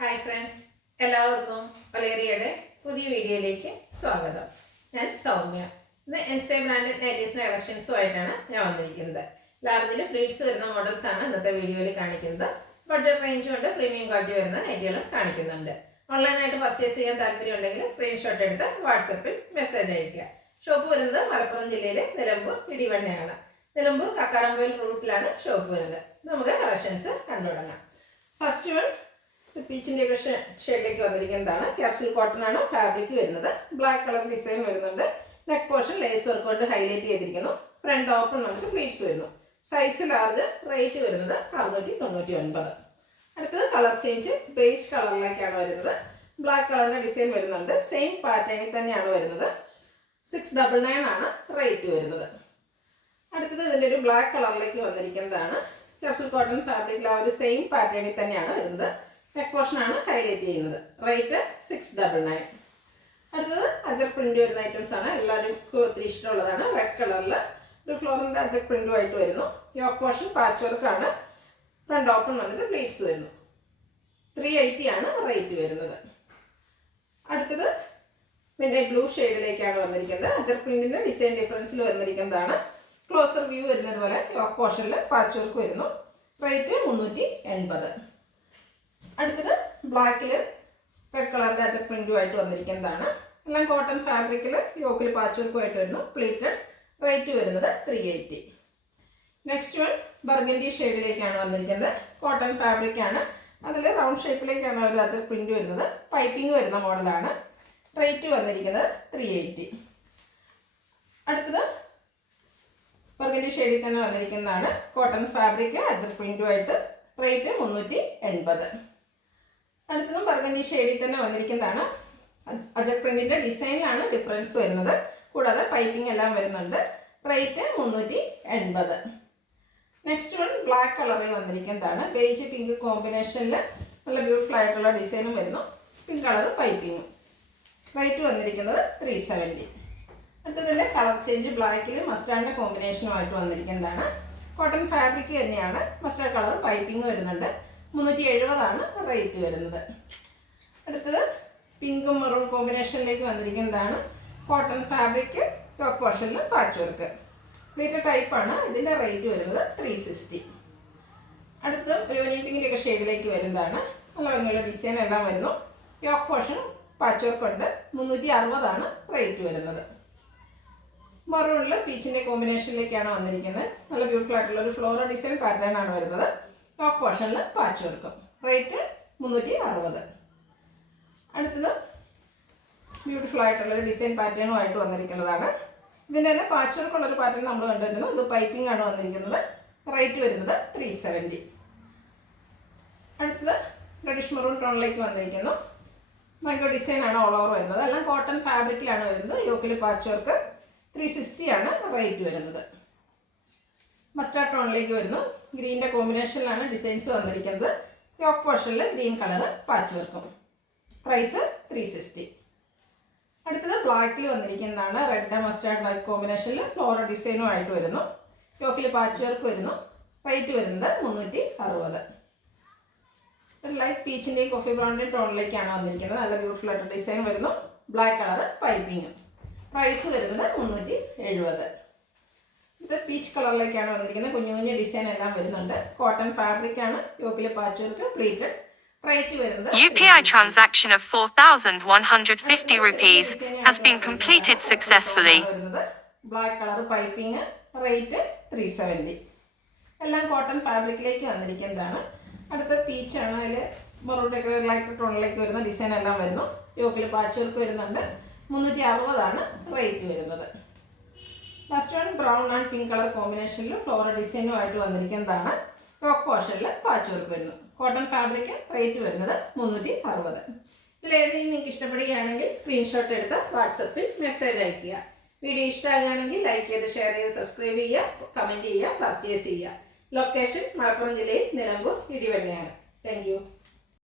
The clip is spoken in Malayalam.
ഹായ് ഫ്രണ്ട്സ്, എല്ലാവർക്കും വലേറിയയുടെ പുതിയ വീഡിയോയിലേക്ക് സ്വാഗതം. ഞാൻ സൗമ്യ. ഇന്ന് എൻസ്റ്റേ ബ്രാൻഡഡ് നൈറ്റീസിൻ്റെ കളക്ഷൻസുമായിട്ടാണ് ഞാൻ വന്നിരിക്കുന്നത്. ലാർജിൽ പ്ലീറ്റ്സ് വരുന്ന മോഡൽസാണ് ഇന്നത്തെ വീഡിയോയിൽ കാണിക്കുന്നത്. ബഡ്ജറ്റ് റേഞ്ച് കൊണ്ട് പ്രീമിയം ക്വാളിറ്റി വരുന്ന നൈറ്റികളും കാണിക്കുന്നുണ്ട്. ഓൺലൈനായിട്ട് പർച്ചേസ് ചെയ്യാൻ താല്പര്യം ഉണ്ടെങ്കിൽ സ്ക്രീൻഷോട്ട് എടുത്ത് വാട്സപ്പിൽ മെസ്സേജ് അയയ്ക്കുക. ഷോപ്പ് വരുന്നത് മലപ്പുറം ജില്ലയിലെ നിലമ്പൂർ ഇടിവണ്ണയാണ്. നിലമ്പൂർ കക്കാടംപൊയിൽ റൂട്ടിലാണ് ഷോപ്പ് വരുന്നത്. നമുക്ക് കളക്ഷൻസ് കണ്ടുതുടങ്ങാം. ഫസ്റ്റ് വൺ പീച്ചിൻ്റെ ഷെയ്ഡിലേക്ക് വന്നിരിക്കുന്നതാണ്. ക്യാപ്സ്യൂൾ കോട്ടൺ ആണ് ഫാബ്രിക് വരുന്നത്. ബ്ലാക്ക് കളർ ഡിസൈൻ വരുന്നുണ്ട്. നെക്ക് പോർഷൻ ലേസ് വർക്ക് കൊണ്ട് ഹൈലൈറ്റ് ചെയ്തിരിക്കുന്നു. ഫ്രണ്ട് ഓപ്പൺ നമുക്ക് പ്ലീറ്റ്സ് വരുന്നു. Size large. റേറ്റ് വരുന്നത് 699. അടുത്തത് കളർ ചേഞ്ച്. ബേജ് കളറിലേക്കാണ് വരുന്നത്. ബ്ലാക്ക് കളറിൻ്റെ ഡിസൈൻ വരുന്നുണ്ട്. സെയിം പാറ്റേണിൽ തന്നെയാണ് വരുന്നത്. 699 ആണ് റേറ്റ് വരുന്നത്. അടുത്തത് ഇതിൻ്റെ ഒരു ബ്ലാക്ക് കളറിലേക്ക് വന്നിരിക്കുന്നതാണ്. ക്യാപ്സ്യൂൾ കോട്ടൺ ഫാബ്രിക്കിൽ ആ ഒരു സെയിം പാറ്റേണിൽ തന്നെയാണ് വരുന്നത്. നെക്ക് പോർഷൻ ആണ് ഹൈലൈറ്റ് ചെയ്യുന്നത്. റേറ്റ് 699. അടുത്തത് അജർ പ്രിന്റ് വരുന്ന ഐറ്റംസ് ആണ്. എല്ലാവർക്കും ഒത്തിരി ഇഷ്ടമുള്ളതാണ്. റെഡ് കളറിൽ ഒരു ഫ്ലോറിൻ്റെ അജർ പ്രിന്റുമായിട്ട് വരുന്നു. യോക്ക് പോർഷൻ പാച്ച് വർക്കാണ്. ഫ്രണ്ട് ഓപ്പൺ വന്നിട്ട് പ്ലീറ്റ്സ് വരുന്നു. 380 ആണ് റേറ്റ് വരുന്നത്. അടുത്തത് പിന്നെ ബ്ലൂ ഷെയ്ഡിലേക്കാണ് വന്നിരിക്കുന്നത്. അജർ പ്രിന്റിൻ്റെ ഡിസൈൻ ഡിഫറൻസിൽ വന്നിരിക്കുന്നതാണ്. ക്ലോസർ വ്യൂ വരുന്നത് പോലെ യോക്ക് പോർഷനിൽ പാച്ച് വർക്ക് വരുന്നു. റേറ്റ് 380. അടുത്തത് ബ്ലാക്കിൽ റെഡ് കളറിൻ്റെ അജർ പ്രിന്റുമായിട്ട് വന്നിരിക്കുന്നതാണ്. എല്ലാം കോട്ടൺ ഫാബ്രിക്കിൽ യോക്കിൽ പാച്ച് വർക്കുമായിട്ട് വരുന്നു. പ്ലീറ്റഡ്. റേറ്റ് വരുന്നത് 380. നെക്സ്റ്റ് വൺ ബർഗൻഡി ഷെയ്ഡിലേക്കാണ് വന്നിരിക്കുന്നത്. കോട്ടൺ ഫാബ്രിക് ആണ്. അതിൽ റൗണ്ട് ഷേപ്പിലേക്കാണ് ഒരു അജർ പ്രിന്റ് വരുന്നത്. പൈപ്പിംഗ് വരുന്ന മോഡലാണ്. റേറ്റ് വന്നിരിക്കുന്നത് 380. അടുത്തത് ബർഗൻഡി ഷെയ്ഡിൽ തന്നെ വന്നിരിക്കുന്നതാണ്. കോട്ടൺ ഫാബ്രിക് അജർ പ്രിന്റുമായിട്ട്. റേറ്റ് 380. അടുത്തതും ബർഗൻഡി ഷെയ്ഡിൽ തന്നെ വന്നിരിക്കുന്നതാണ്. അജർ പ്രിന്റിൻ്റെ ഡിസൈനിലാണ് ഡിഫറൻസ് വരുന്നത്. കൂടാതെ പൈപ്പിംഗ് എല്ലാം വരുന്നുണ്ട്. റേറ്റ് 380. നെക്സ്റ്റ് വൺ ബ്ലാക്ക് കളറിൽ വന്നിരിക്കുന്നതാണ്. ബേജ് പിങ്ക് കോമ്പിനേഷനിൽ നല്ല ബ്യൂട്ടിഫുൾ ആയിട്ടുള്ള ഡിസൈനും വരുന്നു. Pink colour പൈപ്പിങ്ങും. റേറ്റ് വന്നിരിക്കുന്നത് 370. അടുത്തതിൻ്റെ കളർ ചേഞ്ച് ബ്ലാക്കിൽ മസ്റ്റാർഡിൻ്റെ കോമ്പിനേഷനുമായിട്ട് വന്നിരിക്കുന്നതാണ്. കോട്ടൺ ഫാബ്രിക് തന്നെയാണ്. മസ്റ്റാർഡ് കളർ പൈപ്പിംഗ് വരുന്നുണ്ട്. 370 ആണ് റേറ്റ് വരുന്നത്. അടുത്തത് പിങ്കും മെറൂൺ കോമ്പിനേഷനിലേക്ക് വന്നിരിക്കുന്നതാണ്. കോട്ടൺ ഫാബ്രിക് യോക്ക് പോർഷനിൽ പാച്ച് വർക്ക്. പ്ലീറ്റഡ് ടൈപ്പാണ്. ഇതിൻ്റെ റേറ്റ് വരുന്നത് 360. അടുത്തത് ഒരു ഒനിയൻ പിങ്കിൻ്റെയൊക്കെ ഷെയ്ഡിലേക്ക് വരുന്നതാണ്. നല്ല ഭംഗിയുള്ള ഡിസൈൻ എല്ലാം വരുന്നു. യോക്ക് പോർഷൻ പാച്ച് വർക്ക് ഉണ്ട്. 360 ആണ് റേറ്റ് വരുന്നത്. മെറൂണിൽ പീച്ചിൻ്റെ കോമ്പിനേഷനിലേക്കാണ് വന്നിരിക്കുന്നത്. നല്ല ബ്യൂട്ടിഫുൾ ആയിട്ടുള്ള ഒരു ഫ്ലോറൽ ഡിസൈൻ പാറ്റേൺ ആണ് വരുന്നത്. ടോപ്പ് പോർഷനിൽ പാച്ച് വർക്കും. റേറ്റ് 360. അടുത്തത് ബ്യൂട്ടിഫുൾ ആയിട്ടുള്ളൊരു ഡിസൈൻ പാറ്റേണുമായിട്ട് വന്നിരിക്കുന്നതാണ്. ഇതിൻ്റെ തന്നെ പാച്ച് വർക്കുള്ളൊരു പാറ്റേൺ നമ്മൾ കണ്ടിരുന്നു. ഇത് പൈപ്പിംഗ് ആണ് വന്നിരിക്കുന്നത്. റേറ്റ് വരുന്നത് 370. അടുത്തത് റെഡിഷ് മെറൂൺ ടോണിലേക്ക് വന്നിരിക്കുന്നു. ഭയങ്കര ഡിസൈനാണ് ഓൾ ഓവർ വരുന്നത്. എല്ലാം കോട്ടൺ ഫാബ്രിക്കിലാണ് വരുന്നത്. യോക്കിൽ പാച്ച് വർക്ക്. 360 ആണ് റേറ്റ് വരുന്നത്. മസ്റ്റാർഡ് ടോണിലേക്ക് വരുന്നു. ഗ്രീനിൻ്റെ കോമ്പിനേഷനിലാണ് ഡിസൈൻസ് വന്നിരിക്കുന്നത്. യോക്ക് പോർഷനിൽ ഗ്രീൻ കളർ പാച്ച് വർക്കും. പ്രൈസ് 360. അടുത്തത് ബ്ലാക്കിൽ വന്നിരിക്കുന്നതാണ്. റെഡ് മസ്റ്റാർഡ് വൈറ്റ് കോമ്പിനേഷനിൽ ഫ്ലോറൽ ഡിസൈനുമായിട്ട് വരുന്നു. യോക്കിൽ പാച്ച് വർക്ക് വരുന്നു. റേറ്റ് വരുന്നത് 360. ഒരു ലൈറ്റ് പീച്ചിൻ്റെയും കോഫി ബ്രൗണിൻ്റെയും ടോണിലേക്കാണ് വന്നിരിക്കുന്നത്. നല്ല ബ്യൂട്ടിഫുൾ ആയിട്ട് ഡിസൈൻ വരുന്നു. Black colour piping. പ്രൈസ് വരുന്നത് 370. ഇത് പീച്ച് കളറിലേക്കാണ് വന്നിരിക്കുന്നത്. കുഞ്ഞു കുഞ്ഞു ഡിസൈൻ എല്ലാം വരുന്നുണ്ട്. കോട്ടൺ ഫാബ്രിക് ആണ്. യോക്കിൽ പാച്ച് വർക്ക്. പ്ലീറ്റഡ്. റേറ്റ് വരുന്നത് UPI transaction of 4,150 rupees has been completed successfully. Black colour piping. Rate 370. എല്ലാം കോട്ടൺ ഫാബ്രിക്കിലേക്ക് വന്നിരിക്കുന്നതാണ്. അടുത്ത പീച്ചാണ്. അതിൽ മെറൂണൊക്കെ ലൈറ്റ് ടോണിലേക്ക് വരുന്ന ഡിസൈൻ എല്ലാം വരുന്നു. യോക്കിൽ പാച്ച് വർക്ക് വരുന്നുണ്ട്. 360 ആണ് റേറ്റ് വരുന്നത്. Last one brown and pink colour കോമ്പിനേഷനിൽ ഫ്ലോറൽ ഡിസൈനുമായിട്ട് വന്നിരിക്കുന്നതാണ്. യോക്ക് പോർഷനിൽ പാച്ച് വർക്ക് വരുന്നു. Cotton fabric. റേറ്റ് വരുന്നത് 360. ഇതിലേതെങ്കിലും നിങ്ങൾക്ക് ഇഷ്ടപ്പെടുകയാണെങ്കിൽ സ്ക്രീൻഷോട്ട് എടുത്ത് വാട്സപ്പിൽ മെസ്സേജ് അയയ്ക്കുക. വീഡിയോ ഇഷ്ടമാകുകയാണെങ്കിൽ ലൈക്ക് ചെയ്ത് ഷെയർ ചെയ്ത് സബ്സ്ക്രൈബ് ചെയ്യുക, കമൻറ്റ് ചെയ്യുക, പർച്ചേസ് ചെയ്യുക. ലൊക്കേഷൻ മലപ്പുറം ജില്ലയിൽ നിലമ്പൂർ ഇടിവണ്ണയാണ്. Thank you.